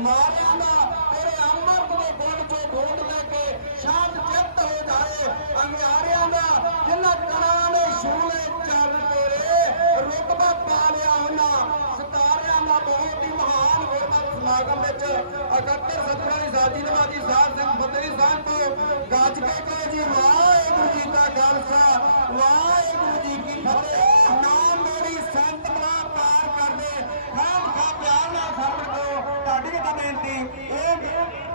ਮਾਰਿਆਂ ਦਾ ਤੇਰੇ ਅੰਮ੍ਰਿਤ ਦੇ ਗੁਣ ਚੋਂ ਗੋਦ ਲੈ ਕੇ ਸ਼ਾਂਤ ਚਿੱਤ ਹੋ ਜਾਏ, ਅੰਗਿਆਰਿਆਂ ਦਾ ਜਿਨ੍ਹਾਂ ਕਰਾਂ ਨੇ ਸ਼ੂਲੇ ਚੱਲ ਤੇਰੇ ਰੁਤਬਾ ਪਾ ਲਿਆ ਉਹਨਾਂ, ਸਤਾਰਿਆਂ ਦਾ ਬਹੁਤ ਹੀ ਮਹਾਨ ਗੁਰਮਤਿ ਸਮਾਗਮ ਵਿੱਚ। ਤੁਹਾਡੀ ਵੀ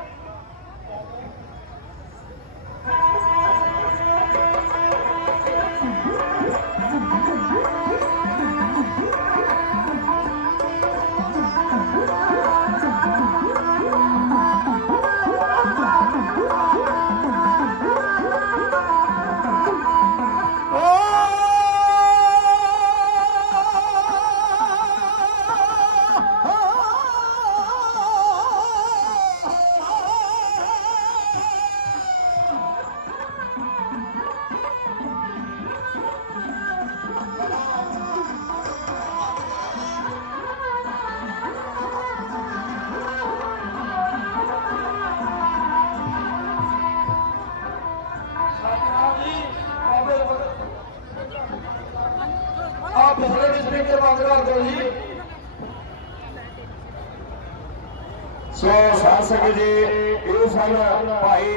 ਸਾਧ ਜੀ ਇਹ ਸਨ ਭਾਈ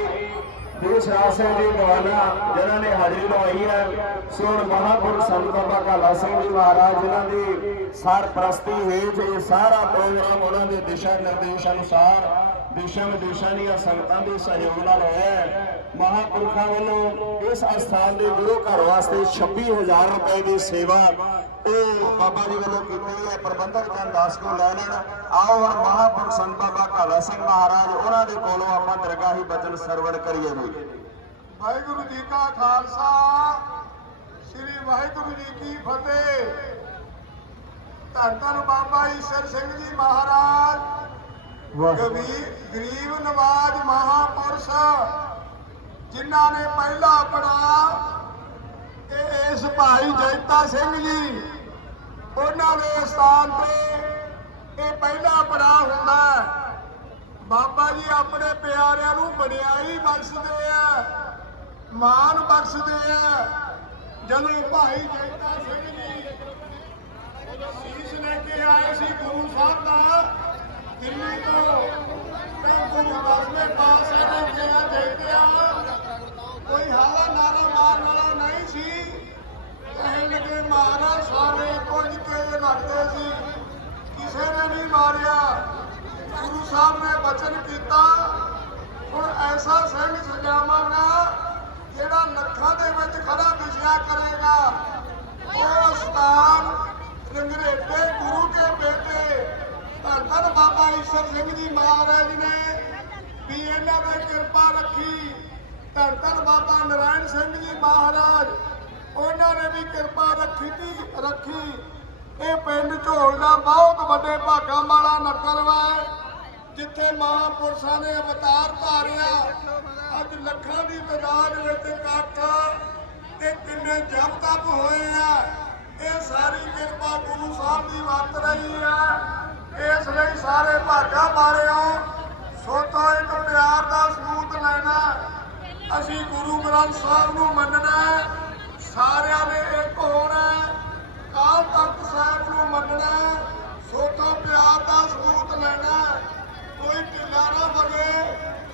ਦੇਸ਼ ਰਾਜ ਸਿੰਘ ਜੀ ਗਵਾਨਾ ਜਿਨ੍ਹਾਂ ਨੇ ਹਾਜ਼ਰੀ ਲਵਾਈ ਹੈ। ਸੋ ਮਹਾਪੁਰਖ ਸੰਤ ਬਾਬਾ ਕਾਲਾ ਸਿੰਘ ਜੀ ਮਹਾਰਾਜ, ਜਿਨ੍ਹਾਂ ਦੀ ਸਰਪ੍ਰਸਤੀ ਹੇਠ ਇਹ ਸਾਰਾ ਪ੍ਰੋਗਰਾਮ ਉਹਨਾਂ ਦੇ ਦਿਸ਼ਾ ਨਿਰਦੇਸ਼ ਅਨੁਸਾਰ ਦੇਸ਼ਾਂ ਵਿਦੇਸ਼ਾਂ ਦੀਆਂ ਸੰਗਤਾਂ ਦੇ ਸਹਿਯੋਗ ਨਾਲ ਹੋਇਆ ਹੈ। ਮਹਾਪੁਰਖਾਂ ਵੱਲੋਂ ਇਸ ਅਸਥਾਨ ਦੇ ਗੁਰੂ ਘਰ ਵਾਸਤੇ 26000 ਰੁਪਏ ਦੀ ਸੇਵਾ ਉਹ ਬਾਬਾ ਜੀ ਵੱਲੋਂ ਕੀਤੀ ਹੈ ਪ੍ਰਬੰਧਕ ਜਨ ਦਾਸ ਕੋ ਲੈ ਲੈਣ। ਆਓ ਹੁਣ ਮਹਾਪੁਰਖ ਸੰਤ ਬਾਬਾ ਕਾਲਾ ਸਿੰਘ ਮਹਾਰਾਜ ਉਹਨਾਂ ਦੇ ਕੋਲੋਂ ਆਪਾਂ ਦਰਗਾਹੀ ਬਚਨ ਸਰਵਣ ਕਰੀਏ ਜੀ। ਵਾਹਿਗੁਰੂ ਜੀ ਕਾ ਖਾਲਸਾ ਸ੍ਰੀ ਵਾਹਿਗੁਰੂ ਜੀ ਕੀ ਫਤਿਹ। ਧੰਨ ਧੰਨ ਬਾਬਾ ਈਸ਼ਰ ਸਿੰਘ ਜੀ ਮਹਾਰਾਜ ਗਵੀ ਗਰੀਬ ਨਵਾਜ ਮਹਾਪੁਰਸ਼ ਜਿਨ੍ਹਾਂ ਨੇ ਪਹਿਲਾ ਪੜਾ ਇਹ ਇਸ ਭਾਈ ਜੈਤਾ ਸਿੰਘ ਜੀ ਉਹਨਾਂ ਦੇ ਸਥਾਨ ਤੇ ਇਹ ਪਹਿਲਾ ਪੜਾ ਹੁੰਦਾ ਬਾਬਾ ਜੀ ਆਪਣੇ ਪਿਆਰਿਆਂ ਨੂੰ ਵਡਿਆਈ ਬਖਸ਼ਦੇ ਆ, ਮਾਣ ਬਖਸ਼ਦੇ ਆ। ਜਦੋਂ ਭਾਈ ਜੈਤਾ ਸਿੰਘ ਜੀ ਸੀਸ ਲੈ ਕੇ ਆਏ ਸੀ ਗੁਰੂ ਸਾਹਿਬ ਦਾ ਦਿੱਲੀ ਤੋਂ ਮਹਾਰਾਜ ਸਾਰੇ ਕੁਝ ਕੇ ਲੜਦੇ ਸੀ। ਕਿਸੇ ਨੇ ਨਹੀਂ ਮਾਰਿਆ। ਗੁਰੂ ਸਾਹਿਬ ਨੇ ਬਚਨ ਕੀਤਾ। ਹੁਣ ਐਸਾ ਸਿੰਘ ਸਜਾਵਾਂਗਾ ਜਿਹੜਾ ਲੱਖਾਂ ਦੇ ਵਿੱਚ ਖੜਾ ਦਿਸ਼ਾ ਕਰੇਗਾ। ਉਹ ਸਥਾਨ ਰੰਗਰੇਟੇ ਗੁਰੂ ਕੇ ਬੇਟੇ ਧੰਨ ਧੰਨ ਬਾਬਾ ਈਸ਼ਰ ਸਿੰਘ ਜੀ ਮਹਾਰਾਜ ਨੇ ਵੀ ਇਹਨਾਂ ਤੇ ਕਿਰਪਾ ਰੱਖੀ। ਧੰਨ ਧੰਨ ਬਾਬਾ ਨਰਾਇਣ ਸਿੰਘ ਜੀ ਮਹਾਰਾਜ ਉਹਨਾਂ ਨੇ ਵੀ ਕਿਰਪਾ ਰੱਖੀ ਤੀ, ਰੱਖੀ। ਇਹ ਪਿੰਡ ਝੋਲ ਦਾ ਬਹੁਤ ਵੱਡੇ ਭਾਗਾਂ ਵਾਲਾ ਨਗਰ ਵਾ ਜਿੱਥੇ ਮਹਾਪੁਰਸ਼ਾਂ ਨੇ ਅਵਤਾਰ ਧਾਰਿਆ। ਅੱਜ ਲੱਖਾਂ ਦੀ ਤਾਦਾਦ ਵਿੱਚ ਇਕੱਠ ਤੇ ਕਿੰਨੇ ਜਪ ਤਪ ਹੋਏ ਆ, ਇਹ ਸਾਰੀ ਕਿਰਪਾ ਗੁਰੂ ਸਾਹਿਬ ਦੀ ਵਰਤ ਰਹੀ ਹੈ ਇਸ ਲਈ ਸਾਰੇ ਭਾਗਾਂ ਵਾਲਿਓ, ਸੋਤੋ ਇੱਕ ਪਿਆਰ ਦਾ ਸਬੂਤ ਲੈਣਾ। ਅਸੀਂ ਗੁਰੂ ਗ੍ਰੰਥ ਸਾਹਿਬ ਨੂੰ ਮੰਨਣਾ ਹੈ। ਸਾਰਿਆਂ ਨੇ ਇੱਕ ਹੋਣਾ ਹੈ। ਕਾਲ ਤਖਤ ਸਾਹਿਬ ਨੂੰ ਮੰਨਣਾ ਹੈ। ਸੋਤੋ ਪਿਆਰ ਦਾ ਸਬੂਤ ਲੈਣਾ ਹੈ। ਕੋਈ ਢਿੱਲਾ ਨਾ ਬਣੇ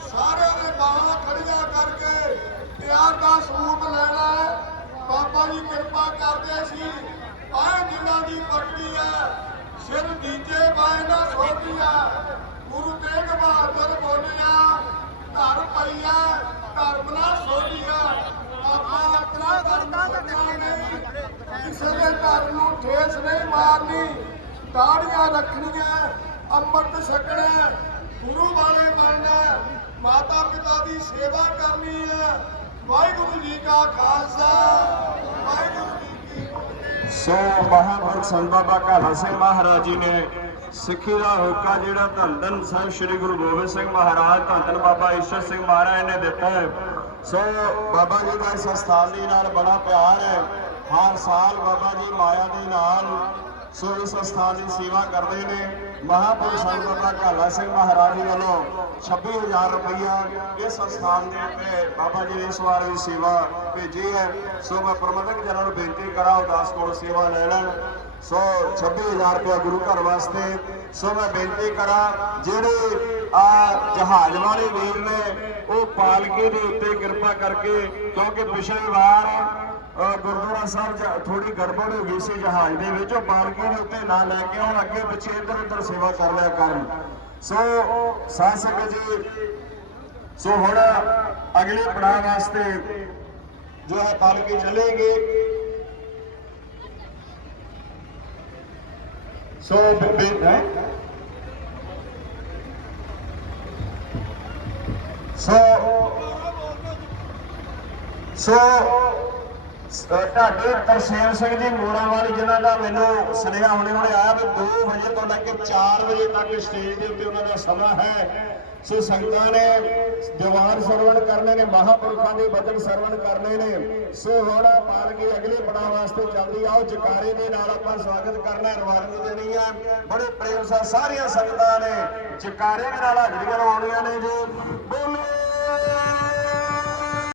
ਸਾਰਿਆਂ ਨੇ ਬਾਹਾਂ ਖੜੀਆਂ ਕਰਕੇ ਪਿਆਰ ਦਾ ਸਬੂਤ ਲੈਣਾ ਹੈ। ਬਾਬਾ ਜੀ ਕਿਰਪਾ ਕਰਦੇ ਸੀ ਆਹ ਜਿਨ੍ਹਾਂ ਦੀ ਪੱਟੀ ਹੈ ਸਿਰ ਨੀਚੇ ਬਾਏ ਨਾ ਸੋਧੀਆ ਗੁਰੂ ਤੇਗ ਬਹਾਦਰ ਬੋਲਿਆ ਘਰ ਪਈਆ ਧਰਮ ਨਾ ਸੋਧੀਆ ਆਪਾਂ ਆਪਣਾ ਧਰਮ ਪੱਗਾਂ ਰੱਖਣੀਆਂ, ਅੰਮ੍ਰਿਤ ਛਕਣਾ, ਗੁਰੂ ਵਾਲੇ ਬਣਨਾ, ਮਾਤਾ ਪਿਤਾ ਦੀ ਸੇਵਾ ਕਰਨੀ ਹੈ ਵਾਹਿਗੁਰੂ ਜੀ ਕਾ ਖਾਲਸਾ, ਵਾਹਿਗੁਰੂ ਜੀ ਕੀ ਫਤਿਹ। ਸੋ ਮਹਾਂਪੁਰਖ ਸੰਤ ਬਾਬਾ ਕਾਲਾ ਸਿੰਘ ਮਹਾਰਾਜ ਜੀ ਨੇ ਸਿੱਖੀ ਦਾ ਹੋਕਾ ਜਿਹੜਾ ਧੰਨ ਧੰਨ ਸਾਹਿਬ ਸ੍ਰੀ ਗੁਰੂ ਗੋਬਿੰਦ ਸਿੰਘ ਮਹਾਰਾਜ ਧੰਨ ਬਾਬਾ ਈਸ਼ਰ ਸਿੰਘ ਮਹਾਰਾਜ ਨੇ ਦਿੱਤਾ ਸੋ ਬਾਬਾ ਜੀ ਦਾ ਇਸ ਸਥਾਨ ਦੇ ਨਾਲ ਬੜਾ ਪਿਆਰ ਹੈ। ਹਰ ਸਾਲ ਬਾਬਾ ਜੀ ਮਾਇਆ ਦੇ ਨਾਲ ਸੋ ਇਸ ਸਥਾਨ ਦੀ ਸੇਵਾ ਕਰਦੇ ਨੇ ਮਹਾਂਪੁਰਖ ਸੰਤ ਬਾਬਾ ਕਾਲਾ ਸਿੰਘ ਮਹਾਰਾਜ ਜੀ ਵੱਲੋਂ 26000 ਰੁਪਈਆ ਇਸ ਸਥਾਨ ਦੇ ਉੱਤੇ ਬਾਬਾ ਜੀ ਨੇ ਇਸ ਵਾਰ ਦੀ ਸੇਵਾ ਭੇਜੀ ਹੈ। ਸੋ ਮੈਂ ਪ੍ਰਬੰਧਕ ਜਨਾਂ ਨੂੰ ਬੇਨਤੀ ਕਰਾਂ, ਉਦਾਸ ਕੋਲ ਸੇਵਾ ਲੈ ਲੈਣ। ਸੋ 26000 ਰੁਪਇਆ ਗੁਰੂ ਘਰ ਵਾਸਤੇ। ਸੋ ਮੈਂ ਬੇਨਤੀ ਕਰਾਂ, ਜਿਹੜੇ ਆ ਜਹਾਜ਼ ਵਾਲੇ ਵੀਰ ਨੇ, ਉਹ ਪਾਲਕੀ ਦੇ ਉੱਤੇ ਕਿਰਪਾ ਕਰਕੇ, ਕਿਉਂਕਿ ਪਿਛਲੇ ਵਾਰ ਗੁਰਦੁਆਰਾ ਸਾਹਿਬ ਚ ਥੋੜੀ ਗੜਬੜ ਹੋ ਗਈ ਸੀ ਜਹਾਜ਼ ਦੇ ਵਿੱਚ। ਉਹ ਪਾਲਕੀ ਦੇ ਉੱਤੇ ਨਾ ਲੈ ਕੇ ਆਉਣ, ਅੱਗੇ ਪਿੱਛੇ ਇੱਧਰ ਉੱਧਰ ਸੇਵਾ ਕਰ ਲਿਆ ਕਰਨ। ਸੋ, ਸਾਧ ਸੰਗਤ ਜੀ, ਸੋ ਹੁਣ ਅਗਲੇ ਪੜਾਅ ਵਾਸਤੇ ਜੋ ਹੈ ਪਾਲਕੀ ਚਲੇਗੀ। ਸੋ ਬੇ ਹੈ? ਸੋ ਸੋ ਢਾਡੇ ਤਰਸੇਮ ਸਿੰਘ ਜੀ ਮੋੜਾ ਜਿਨ੍ਹਾਂ ਦਾ ਮੈਨੂੰ ਸੁਨੇਹਾ ਹੁਣੇ ਹੁਣੇ ਆਇਆ ਵੀ 2 ਵਜੇ ਤੋਂ ਲੈ ਕੇ 4 ਵਜੇ ਤੱਕ ਸਟੇਜ ਦੇ ਉੱਤੇ ਉਹਨਾਂ ਦਾ ਸਮਾਂ ਹੈ। ਸੋ ਸੰਗਤਾਂ ਨੇ ਦੀਵਾਨ ਸਰਵਣ ਕਰਨੇ ਨੇ, ਮਹਾਪੁਰਖਾਂ ਦੇ ਬਚਨ ਸਰਵਣ ਕਰਨੇ ਨੇ। ਸੋ ਹੁਣ ਪਾਲਕੀ ਅਗਲੇ ਪੜਾਅ ਵਾਸਤੇ ਚੱਲਦੀ ਆਓ ਜਕਾਰੇ ਦੇ ਨਾਲ ਆਪਾਂ ਸਵਾਗਤ ਕਰਨਾ ਰਵਾਨਗੀ ਦੇਣੀ ਹੈ ਬੜੇ ਪ੍ਰੇਮ ਨਾਲ ਸਾਰੀਆਂ ਸੰਗਤਾਂ ਨੇ ਜਕਾਰੇ ਦੇ ਨਾਲ ਹਾਜ਼ਰੀਆਂ ਲਵਾਉਣੀਆਂ ਨੇ ਜੀ। ਬੋਲੇ